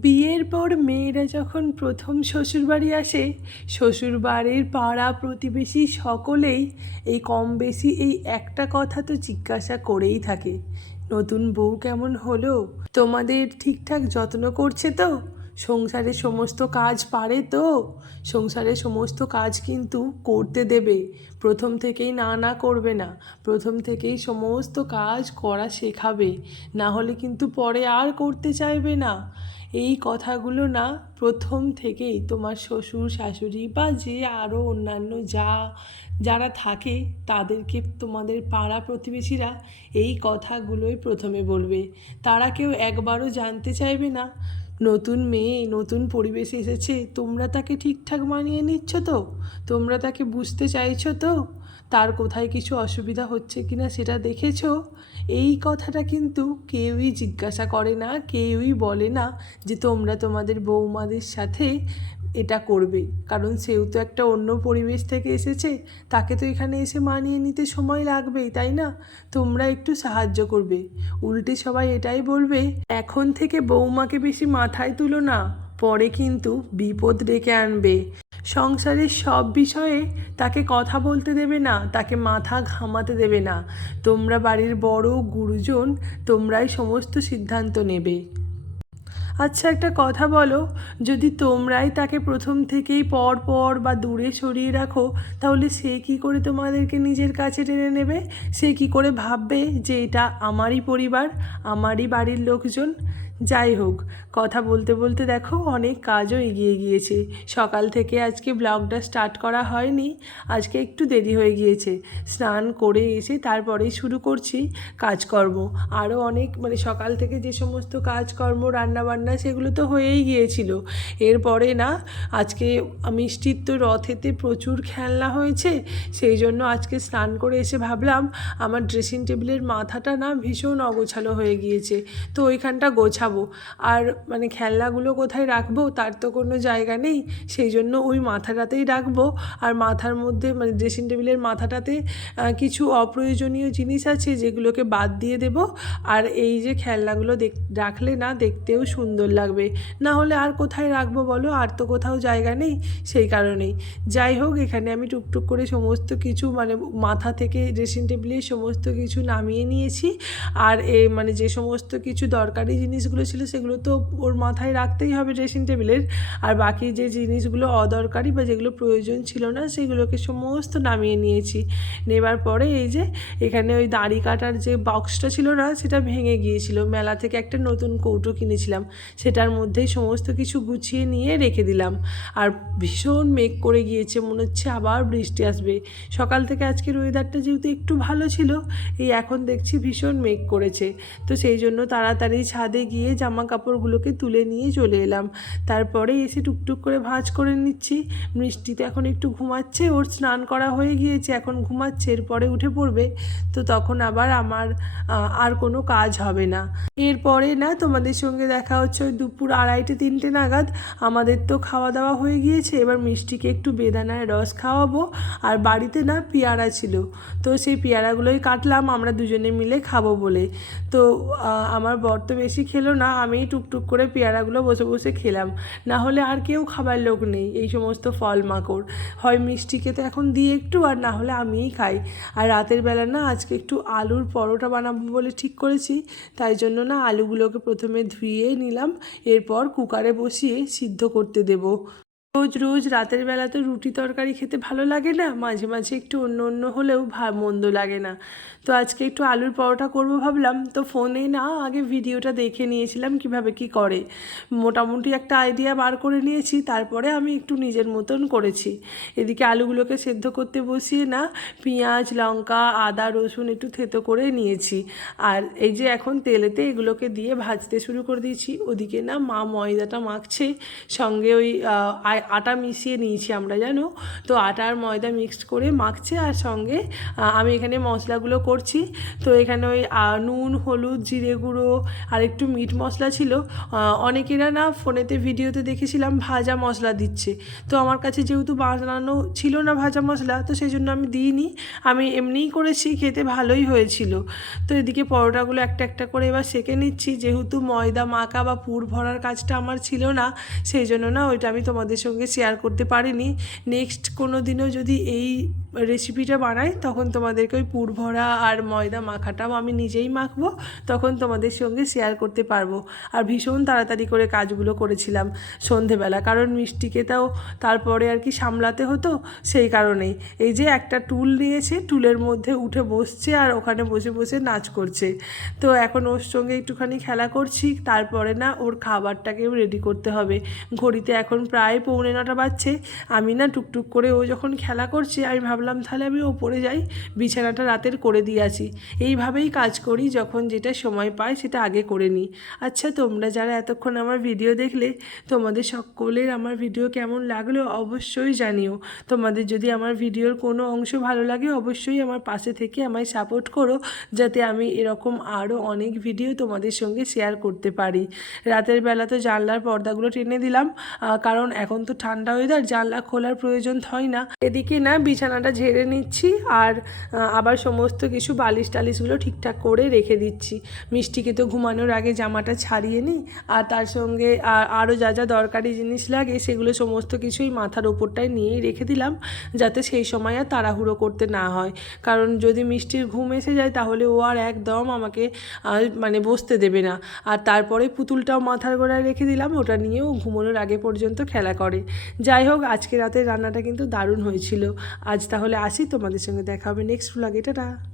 বিয়ের পর মেয়েরা যখন প্রথম শ্বশুরবাড়ি আসে, শ্বশুরবাড়ির পাড়া প্রতিবেশী সকলেই এই কম বেশি এই একটা কথা তো জিজ্ঞাসা করেই থাকে, নতুন বউ কেমন হলো, তোমাদের ঠিকঠাক যত্ন করছে তো, সংসারের সমস্ত কাজ পারে তো। সংসারের সমস্ত কাজ কিন্তু করতে দেবে, প্রথম থেকেই না না করবে না, প্রথম থেকেই সমস্ত কাজ করা শেখাবে, না হলে কিন্তু পরে আর করতে চাইবে না। এই কথাগুলো না প্রথম থেকেই তোমার শ্বশুর শাশুড়ি বা যে আরও অন্যান্য যারা থাকে তাদেরকে তোমাদের পাড়া প্রতিবেশীরা এই কথাগুলোই প্রথমে বলবে। তারা কেউ একবারও জানতে চাইবে না নতুন মেয়ে নতুন পরিবেশে এসেছে, তোমরা তাকে ঠিকঠাক মানিয়ে নিচ্ছ তো, তোমরা তাকে বুঝতে চাইছো তো, তার কোথায় কিছু অসুবিধা হচ্ছে কিনা সেটা দেখেছো। এই কথাটা কিন্তু কেউই জিজ্ঞাসা করে না, কেউই বলে না যে তোমরা তোমাদের বৌমাদের সাথে এটা করবে, কারণ সেও তো একটা অন্য পরিবেশ থেকে এসেছে, তাকে তো এখানে এসে মানিয়ে নিতে সময় লাগবেই, তাই না। তোমরা একটু সাহায্য করবে। উল্টে সবাই এটাই বলবে, এখন থেকে বৌমাকে বেশি মাথায় তুলো না, পরে কিন্তু বিপদ ডেকে আনবে। সংসারের সব বিষয়ে তাকে কথা বলতে দেবে না, তাকে মাথা ঘামাতে দেবে না। তোমরা বাড়ির বড় গুরুজন, তোমরাই সমস্ত সিদ্ধান্ত নেবে। আচ্ছা একটা কথা বলো, যদি তোমরাই তাকে প্রথম থেকেই পর পর বা দূরে সরিয়ে রাখো, তাহলে সে কি করে তোমাদেরকে নিজের কাছে টেনে নেবে? সে কি করে ভাববে যে এটা আমারই পরিবার, আমারই বাড়ির লোকজন? যাই হোক, কথা বলতে বলতে দেখো অনেক কাজও এগিয়ে গিয়েছে। সকাল থেকে আজকে ব্লগটা স্টার্ট করা হয়নি, আজকে একটু দেরি হয়ে গিয়েছে। স্নান করে এসে তারপরেই শুরু করছি কাজকর্ম। আরও অনেক সকাল থেকে যে সমস্ত কাজকর্ম রান্নাবান্না সেগুলো তো হয়েই গিয়েছিল। এরপরে না আজকে মিষ্টির তো রথেতে প্রচুর খেলনা হয়েছে, সেই জন্য আজকে স্নান করে এসে ভাবলাম আমার ড্রেসিং টেবিলের মাথাটা না ভীষণ অগোছালো হয়ে গিয়েছে, তো ওইখানটা গোছাবো। আর খেলনাগুলো কোথায় রাখবো তার তো কোনো জায়গা নেই, সেই জন্য ওই মাথাটাতেই রাখবো। আর মাথার মধ্যে ড্রেসিং টেবিলের মাথাটাতে কিছু অপ্রয়োজনীয় জিনিস আছে যেগুলোকে বাদ দিয়ে দেব। আর এই যে খেলনাগুলো রাখলে না দেখতেও সুন্দর লাগবে, না হলে আর কোথায় রাখবো বলো, আর তো কোথাও জায়গা নেই, সেই কারণেই। যাই হোক, এখানে আমি টুকটুক করে সমস্ত কিছু মাথা থেকে ড্রেসিং টেবিলের সমস্ত কিছু নামিয়ে নিয়েছি। আর যে সমস্ত কিছু দরকারি জিনিসগুলো ছিল সেগুলো তো ওর মাথায় রাখতেই হবে ড্রেসিং টেবিলের, আর বাকি যে জিনিসগুলো অদরকারি বা যেগুলো প্রয়োজন ছিল না সেগুলোকে সমস্ত নামিয়ে নিয়েছি। নেবার পরে এই যে এখানে ওই দাড়ি কাটার যে বক্সটা ছিল না সেটা ভেঙে গিয়েছিল, মেলা থেকে একটা নতুন কৌটো কিনেছিলাম, সেটার মধ্যেই সমস্ত কিছু গুছিয়ে নিয়ে রেখে দিলাম। আর ভীষণ মেঘ করে গিয়েছে, মনে হচ্ছে আবার বৃষ্টি আসবে। সকাল থেকে আজকের ওয়েদারটা যেহেতু একটু ভালো ছিল, এই এখন দেখছি ভীষণ মেঘ করেছে, তো সেই জন্য তাড়াতাড়ি ছাদে গিয়ে জামা কাপড়গুলোকে তুলে নিয়ে চলে এলাম। তারপরে এসে টুকটুক করে ভাঁজ করে নিচ্ছি। মিষ্টিতে এখন একটু ঘুমাচ্ছে, ওর স্নান করা হয়ে গিয়েছে, এখন ঘুমাচ্ছে, এরপরে উঠে পড়বে, তো তখন আবার আমার আর কোনো কাজ হবে না। এরপরে না তোমাদের সঙ্গে দেখা হচ্ছে ওই দুপুর 2:30-3টে নাগাদ। আমাদের তো খাওয়া দাওয়া হয়ে গিয়েছে, এবার মিষ্টিকে একটু বেদানার রস খাওয়াবো। আর বাড়িতে না পেয়ারা ছিল, তো সেই পেয়ারাগুলোই কাটলাম আমরা দুজনে মিলে খাবো বলে। তো আমার বর তো বেশি খেলো না, আমিই টুকটুক করে পেয়ারাগুলো বসে বসে খেলাম, না হলে আর কেউ খাবার লোক নেই এই সমস্ত ফল মাকড়। হয় মিষ্টিকে তো এখন দিই একটু, আর না হলে আমিই খাই। আর রাতের বেলা না আজকে একটু আলুর পরোটা বানাবো বলে ঠিক করেছি, তাই জন্য না আলুগুলোকে প্রথমে ধুয়ে নিলাম, এরপর কুকারে বসিয়ে সিদ্ধ করতে দেবো। রোজ রোজ রাতের বেলা তো রুটি তরকারি খেতে ভালো লাগে না, মাঝে মাঝে একটু অন্য অন্য হলেও মন্দ লাগে না। তো আজকে একটু আলুর পরোটা করবো ভাবলাম, তো ফোনে না আগে ভিডিওটা দেখে নিয়েছিলাম কিভাবে কি করে, মোটামুটি একটা আইডিয়া বার করে নিয়েছি, তারপরে আমি একটু নিজের মতন করেছি। এদিকে আলুগুলোকে সেদ্ধ করতে বসিয়ে না পেঁয়াজ লঙ্কা আদা রসুন একটু থেতো করে নিয়েছি। আর এই যে এখন তেলেতে এগুলোকে দিয়ে ভাজতে শুরু করে দিয়েছি। ওদিকে না মা ময়দাটা মাখছে, সঙ্গে ওই আটা মিশিয়ে নিয়েছি আমরা, জানো তো আটা আর ময়দা মিক্সড করে মাখছে। আর সঙ্গে আমি এখানে মশলাগুলো করছি। তো এখানে ওই নুন, হলুদ, জিরে গুঁড়ো আর একটু মিট মশলা ছিল। অনেকেরা না ফোনেতে ভিডিওতে দেখেছিলাম ভাজা মশলা দিচ্ছে, তো আমার কাছে যেহেতু বানানো ছিল না ভাজা মশলা, তো সেই জন্য আমি দিইনি, আমি এমনিই করেছি, খেতে ভালোই হয়েছিল। তো এদিকে পরোটাগুলো একটা একটা করে এবার সেঁকে নিচ্ছি। যেহেতু ময়দা মাখা বা পুর ভরার কাজটা আমার ছিল না, সেই জন্য না ওইটা আমি তোমাদের সঙ্গে শেয়ার করতে পারিনি। নেক্সট কোনো দিনও যদি এই রেসিপিটা বানাই তখন তোমাদেরকে ওই পুর ভরা আর ময়দা মাখাটাও আমি নিজেই মাখবো, তখন তোমাদের সঙ্গে শেয়ার করতে পারবো। আর ভীষণ তাড়াতাড়ি করে কাজগুলো করেছিলাম সন্ধেবেলা, কারণ মিষ্টিকে তাও তারপরে আর কি সামলাতে হতো, সেই কারণেই। এই যে একটা টুল নিয়েছে, টুলের মধ্যে উঠে বসছে আর ওখানে বসে বসে নাচ করছে। তো এখন ওর সঙ্গে একটুখানি খেলা করছি, তারপরে না ওর খাবারটাকেও রেডি করতে হবে। ঘড়িতে এখন প্রায় 8:45 বাজছে। আমি না টুকটুক করে ও যখন খেলা করছে আমি ভাবলাম তাহলে আমি ওপরে যাই, বিছানাটা রাতের করে দিয়ে আসি। এইভাবেই কাজ করি, যখন যেটা সময় পাই সেটা আগে করে নিই। আচ্ছা, তোমরা যারা এতক্ষণ আমার ভিডিও দেখলে, তোমাদের সকলের আমার ভিডিও কেমন লাগলো অবশ্যই জানিও। তোমাদের যদি আমার ভিডিওর কোনো অংশ ভালো লাগে অবশ্যই আমার পাশে থেকে আমায় সাপোর্ট করো, যাতে আমি এরকম আরও অনেক ভিডিও তোমাদের সঙ্গে শেয়ার করতে পারি। রাতের বেলা তো জানলার পর্দাগুলো টেনে দিলাম, কারণ এখন তো ঠান্ডা ওয়েদার, জানলা খোলার প্রয়োজন হয় না। এদিকে না বিছানাটা ঝেড়ে নিচ্ছি আর আবার সমস্ত কিছু বালিশ টালিশগুলো ঠিকঠাক করে রেখে দিচ্ছি। মিষ্টিকে তো ঘুমানোর আগে জামাটা ছাড়িয়ে নিই, আর তার সঙ্গে আরও যা যা দরকারি জিনিস লাগে সেগুলো সমস্ত কিছুই মাথার ওপরটায় নিয়েই রেখে দিলাম, যাতে সেই সময় আর তাড়াহুড়ো করতে না হয়। কারণ যদি মিষ্টির ঘুম এসে যায় তাহলে ও আর একদম আমাকে মানে বসতে দেবে না। আর তারপরে পুতুলটাও মাথার গোড়ায় রেখে দিলাম, ওটা নিয়েও ঘুমানোর আগে পর্যন্ত খেলা করে। যাই হোক, আজকে রাতের রান্নাটা কিন্তু দারুণ হয়েছিল। আজ তাহলে আসি, তোমাদের সঙ্গে দেখা হবে নেক্সট ব্লগে। টাটা।